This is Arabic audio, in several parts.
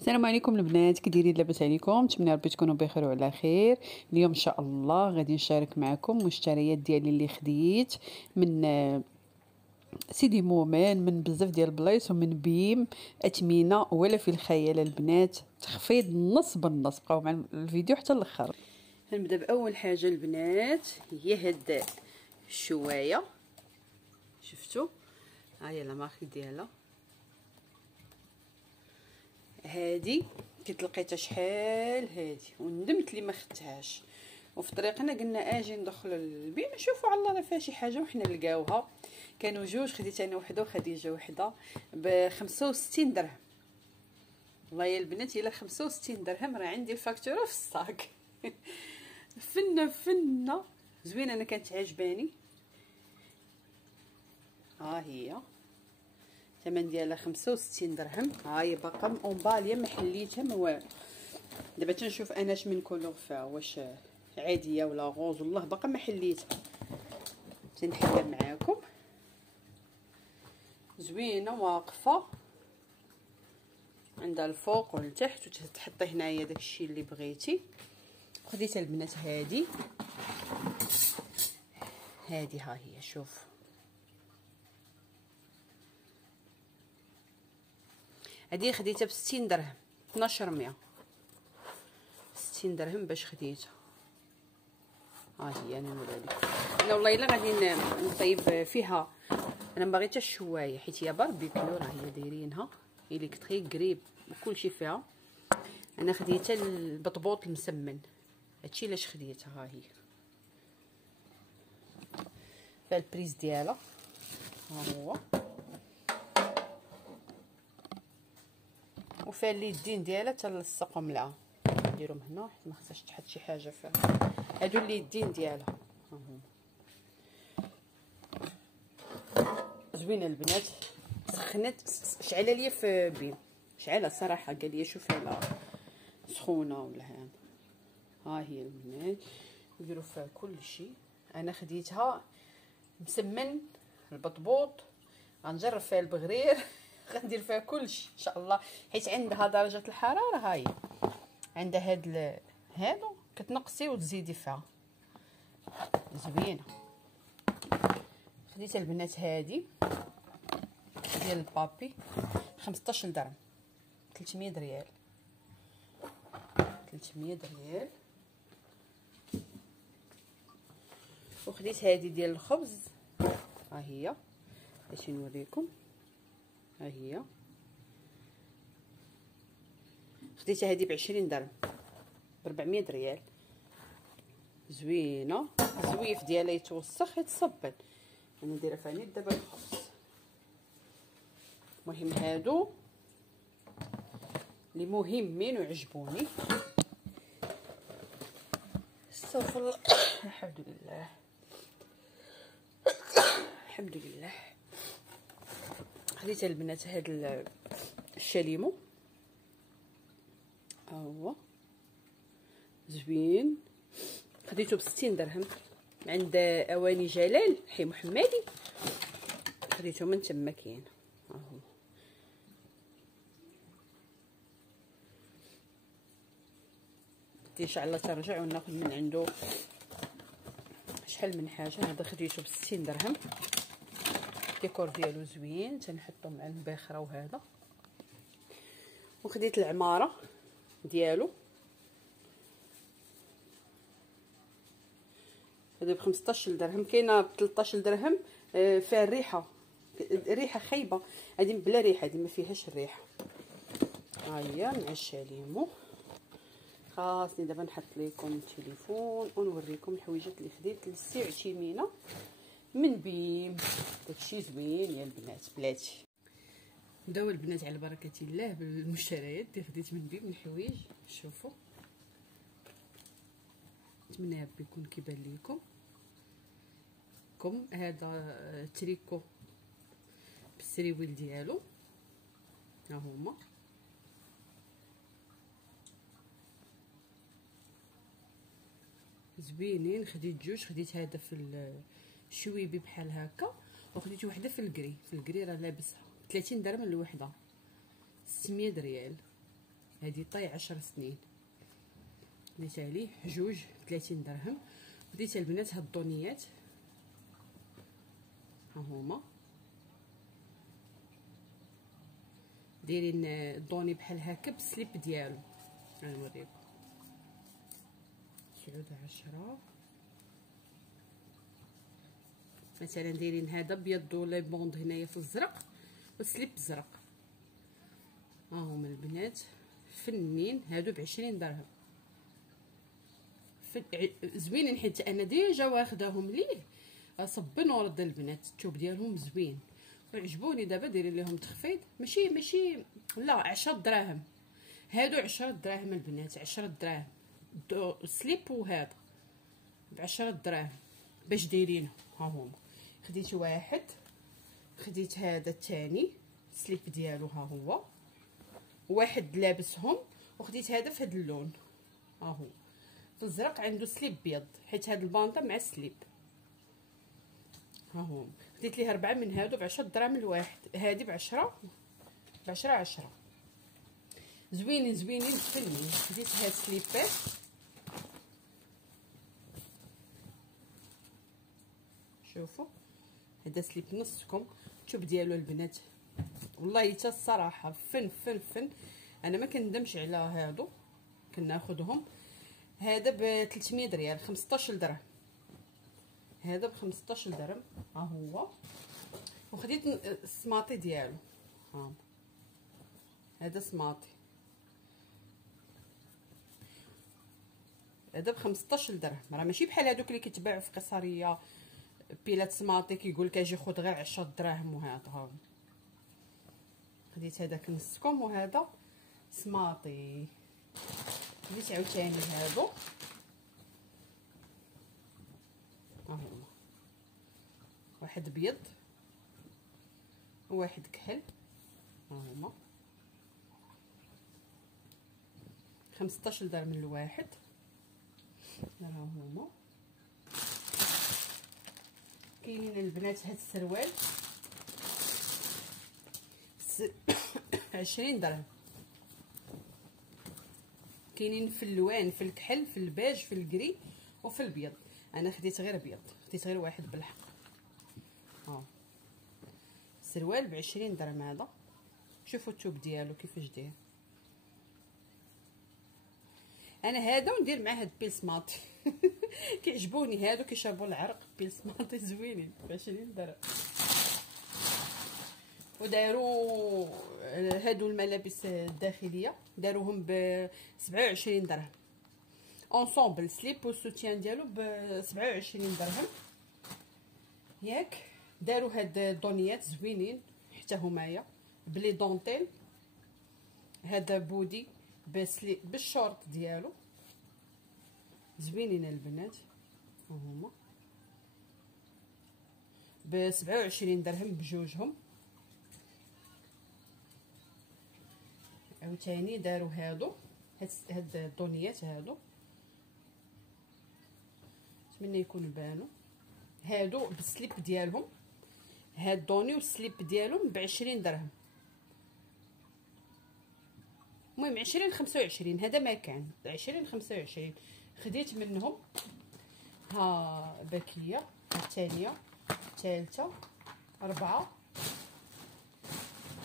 السلام عليكم البنات، كي دايرين؟ لاباس عليكم؟ نتمنى ربي تكونوا بخير وعلى خير. اليوم ان شاء الله غادي نشارك معكم مشتريات ديالي اللي خديت من سيدي مومن، من بزاف ديال البلايص، ومن بيم اثمنه ولا في الخيال البنات. تخفيض نص بالنص، بقاو مع الفيديو حتى الاخر. نبدا باول حاجه البنات، هي هاد الشوايه. شفتوا؟ ها هي لا مارك ديالها. هادي كنت لقيتها شحال هادي وندمت لي ما خدتهاش. وفي طريقنا قلنا اجي ندخل البيم نشوفوا على الله راه فيها شي حاجه وحنا نلقاوها. كانوا جوج، خديت انا وحده وخديجه وحده ب 65 درهم. والله يا البنات الا 65 درهم راه عندي الفاكتوره في الصاك. فنه زوينه، انا كانت عجباني. ها هي الثمن ديالها 65 درهم. ها هي باقا مباليه ما حليتها ما والو. دابا تنشوف انا اش من كولور فيها، واش عاديه ولا غوز، والله باقا ما حليتها. تنحلها معاكم. زوينه واقفه، عندها الفوق والتحت، وتحطي هنايا داكشي اللي بغيتي. خديت البنات هادي ها هي، شوف هادي خديتها ب 60 درهم، 1200 60 درهم باش خديتها. ها هي انا نوريها لكم. انا والله الا غادي نطيب فيها. انا ما بغيتش الشوايه حيت هي باربيكيو، راه هي دايرينها الكتريك قريب وكلشي فيها. انا خديتها البطبوط المسمن، هادشي علاش خديتها. ها هي فيها البريز ديالها، ها هو، وفيها اليدين ديالها تلصقهم لها. نديرهم هنا حيت ما خصهاش تحط شي حاجه فيها. هادو اليدين ديالها ها هما زوينه البنات. سخنت، شعله ليا في بيم، شعله الصراحه. قال لي شوفي لا سخونه ولا هذا. ها هي البنات نديرو فيها كلشي. انا خديتها مسمن البطبوط، غنجرب فيها البغرير. غندير فيها كلشي ان شاء الله، حيت عندها درجه الحراره. هاي عندها هادو كتنقصي وتزيدي فيها. زوينه. خديت البنات هادي ديال البابي 15 درهم، 300 ريال 300 ريال. وخديت هادي ديال الخبز، ها هي باش نوريكم. ها هي خديتها هادي ب20 درهم، ب400 ريال. زوينه، الزويف ديالها يتوسخ يتصبن. انا دايره فيها نيت دابا الخبز. المهم هادو اللي مهمين وعجبوني. استغفر الله. الحمد لله الحمد لله. خديت البنات هاد الشاليمو، ها هو زوين. خديته ب60 درهم عند اواني جلال حي محمدي. خديته من تما كاين، ها هو. ان شاء الله ترجع وناخذ من عنده شحال من حاجه. هذا خديته ب60 درهم. الديكور ديالو زوين، تنحطو مع الباخره وهذا. وخديت العماره ديالو، هذا ب15 درهم. كاينه ب13 درهم. فيها الريحه خايبه، هذه بلا ريحه، هذه ما فيهاش الريحه. ها هي مع الشاليمو. خاصني دابا نحط لكم التليفون ونوريكم الحويجات اللي خديت للسي عتيمينه من بيم. داكشي زوين يا البنات بلاتي. نبداو البنات على بركه الله بالمشتريات اللي خديت من بيم، من الحوايج. شوفوا، نتمنى ربي يكون كيبان لكم. هذا تريكو بالسريويل ديالو، ها هما زوينين. خديت جوج، خديت هذا في الشويبي بحال هكا، وخديت وحده في الكري راه لابسها 30 درهم الوحده، 600 ريال. هادي طاي 10 سنين. خديت عليه جوج 30 درهم. خديت البنات هاد الدونيات ها هما دايرين الدوني بحال هكا بالسليب ديالو. غنوريكم 10 مثلا دايرين هذا بيض ولا بوند هنايا في الزرق والسليب الزرق. ها هما البنات فنين هادو ب20 درهم. زوينين حيت انا ديجا واخداهم ليه صبن ورد البنات. الثوب ديالهم زوين وعجبوني. دابا دايرين ليهم تخفيض ماشي لا 10 دراهم. هادو 10 دراهم البنات 10 دراهم سليب وهذا ب10 دراهم باش دايرينهم. ها هما خديت واحد خديت هذا الثاني سليب ديالو ها هو واحد لابسهم وخديت هذا في هذا اللون. ها هو في الزرق عنده سليب بيض حيت هذا البانطا مع السليب. ها هو خديت ليه 4 من هادو ب10 دراهم الواحد. هادي ب10 10 زوينين فنين. خديت هاد سليبات شوفوا هذا سليب نصكم الثوب ديالو البنات والله حتى الصراحه فن. انا ما كندمش على هادو كناخذهم. هذا ب 300 ريال 15 درهم. هذا ب 15 درهم ها هو. وخديت السماطي ديالو ها هذا سماطي هذا ب 15 درهم. راه ماشي بحال هذوك اللي كيتباعوا في قصريه بيلات سماطي كيقول لك اجي خذ غير 10 دراهم وهذا. ها خديت هذاك نصكم وهذا سماطي. خديت عاوتاني هادو ها هما واحد بيض وواحد كحل. ها هما 15 درهم الواحد. ها هما كاينين البنات هاد السروال 20 درهم. كاينين في اللوان في الكحل في الباج في الكري وفي البيض. انا خديت غير بيض خديت غير واحد بالحق. ها السروال ب20 درهم. هذا شوفوا الثوب ديالو كيفاش داير. انا هذا وندير معاه هاد بيلسماطي كيعجبوني هادو كيشربوا العرق. بيلسماطي زوينين ب20 درهم. وداروا هادو الملابس الداخليه داروهم ب 27 درهم. اونصومبل سليب والسوتيان ديالو ب 27 درهم ياك. داروا هاد الدونيات زوينين حتى همايا بلي دونتيل. هذا بودي بالشورت ديالو زوينين البنات. هما ب 27 درهم بجوجهم. عاوتاني داروا هادو هاد الدونيات هادو نتمنى يكونوا بانوا. هادو بالسليب ديالهم هاد دوني والسليب ديالهم ب20 درهم. المهم 20 25 هذا ما كان 20 25 خديت منهم. ها باكيه الثانيه الثالثه 4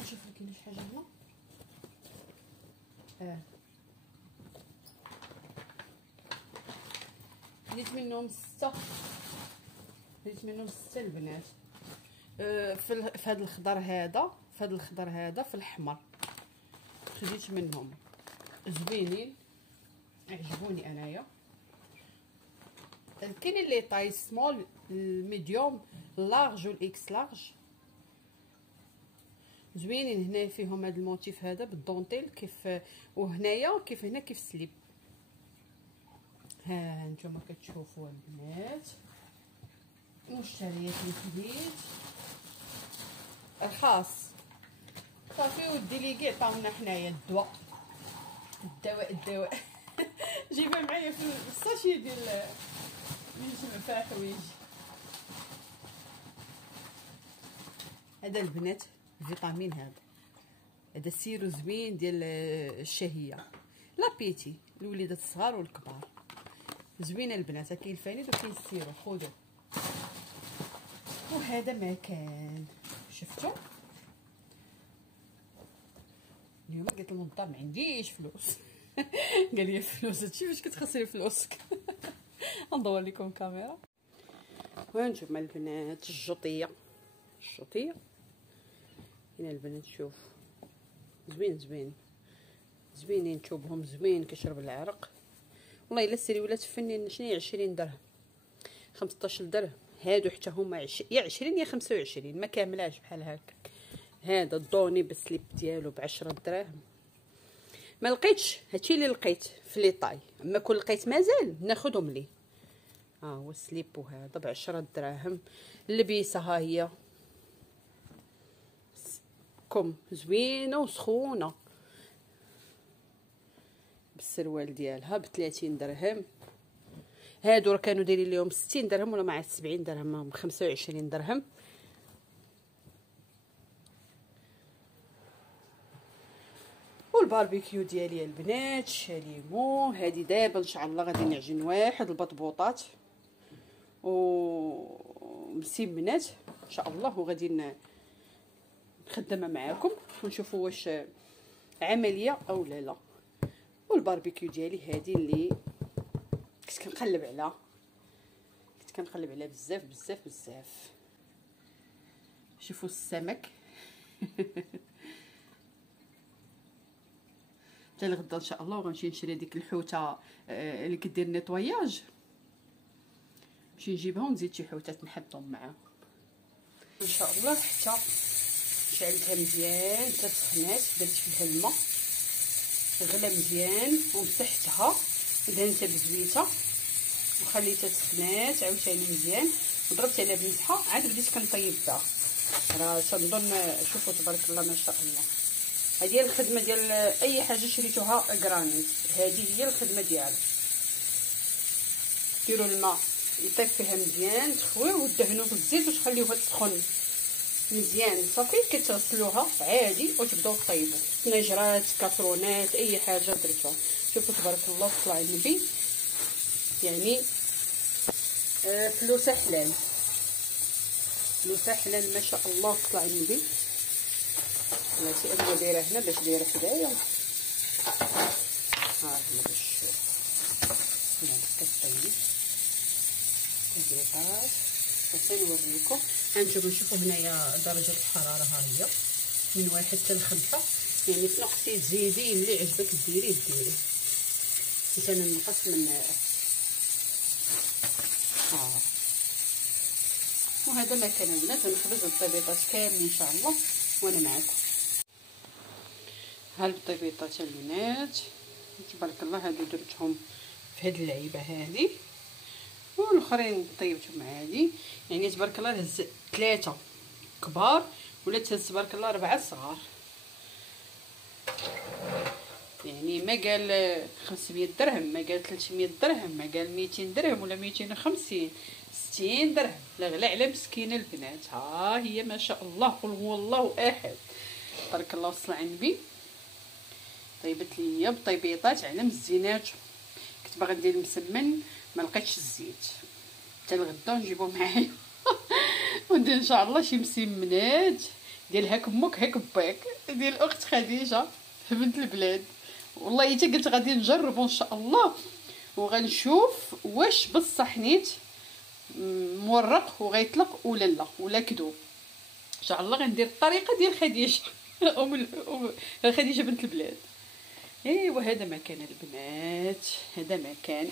نشوف كاين شي حاجه هنا. خديت منهم 6 البنات. في هذا الخضر هذا في الحمر خديت منهم زوينين عجبوني انايا. كاين اللي طاي سمول الميديوم لارج والاكس لارج زوينين. هنا فيهم هذا الموتيف هذا بالدونتيل كيف وهنايا كيف هنا كيف سليب. ها نتوما كتشوفوا البنات مشتريات اللي خديت الخاص صافي. والديليغي عطاونا حنايا الدواء جيبها معايا في الساشي ديال اللي نجمع فيها حوايج. هذا البنات الفيتامين هذا السيرو زوين ديال الشهيه لابيتي الوليدات الصغار والكبار. زوينه البنات، كاين الفانيد وكاين السيرو، خذوا. وهذا ما كان شفتوا اليوم قلت للمنظر ما عنديش فلوس قال لي فلوس هادشي باش كتخسري فلوسك ندور لكم كاميرا. ونجيب مع البنات الجوطيه هنا البنات. شوف زوينين تشوبهم زوين كيشرب العرق والله. الا سيري ولا تفنن شنو 20 درهم 15 درهم. هادو حتى هما يا 20 يا 25 ما كاملاش بحال هكا. هذا الدوني بالسليب ديالو ب10 دراهم. ما لقيتش هادشي اللي لقيت في لي طاي، اما كون لقيت مازال ناخذهم ليه. هو السليب وهذا ب10 دراهم. اللبيسه ها هي كم زوينه وسخونه بالسروال ديالها ب30 درهم. هادو راه كانوا دايرين لهم 60 درهم ولا مع 70 درهم، 25 درهم. والباربيكيو ديالي البنات شاليمو. هادي دابا ان شاء الله غادي نعجن واحد البطبوطات ومسمنات ان شاء الله، وغادي نخدمها معاكم ونشوفوا واش عمليه او لا. والباربيكيو ديالي هادي اللي كنت كنقلب عليها بزاف. شوفوا السمك حتى لغدا ان شاء الله. وغنمشي نشري ديك الحوته اللي كدير نيطواياج، نمشي نجيبها ونزيد شي حوتات نحطهم معاها ان شاء الله. حتى شعلتها مزيان حتى سخنات، درت فيها الماء غلا مزيان ومسحتها دهنتها بزويته وخليتها سخنات عاوتاني مزيان وضربت عليها بمسحه. عاد بديت كنطيب بها. راه تنظن شوفوا تبارك الله ما شاء الله. هذه هي الخدمه ديال اي حاجه شريتوها غرانيت، هذه هي الخدمه ديالها. ديروا الماء يطيب فيها مزيان، تخويوه ودهنوه بالزيت وتخليوها تسخن مزيان صافي. كتغسلوها عادي وتبداو طيبوا طنجرات كاسرونات اي حاجه درتوها. شوفوا تبارك الله صلى على النبي، يعني فلوسها حلال ما شاء الله صلى على النبي. ماشي انا دايره هنا باش دايره حدايا ها هنا باش هنا كطيب البيضات. حتى نوريكم. هانتوما شوفوا هنايا درجه الحراره ها هي من 1 حتى 5. يعني تنقصي تزيدي اللي عجبك ديريه مثلا نقص من وهذا ما كان البنات. نخبز الطبيطات كاملين ان شاء الله وانا معكم. ها الطبيطات البنات تبارك الله. هادو درتهم في هاد اللعيبه هذه والاخرين طيبتهم عادي. يعني تبارك الله هز 3 كبار ولا تهز تبارك الله 4 صغار. يعني ما قال 500 درهم، ما قال 300 درهم، ما قال 200 درهم ولا 250 60 درهم. لا غلا على مسكينه البنات. ها هي ما شاء الله. قل هو الله احد. بارك الله وصل على النبي. طيبت ليا بطيبيطات على مزينات. كنت باغا ندير مسمن ما لقيتش الزيت. حتى لغدا نجيبو معايا وندير ان شاء الله شي مسمنات ديال هاك امك هاك باك ديال الاخت خديجه بنت البلاد. والله حتى قلت غادي نجربو ان شاء الله وغنشوف واش بصح نيت مورق وغيطلق ولا لا ولا كذوب. ان شاء الله غندير الطريقه ديال خديجه خديجه بنت البلاد. ايوا هذا ما كان البنات، هذا ما كان.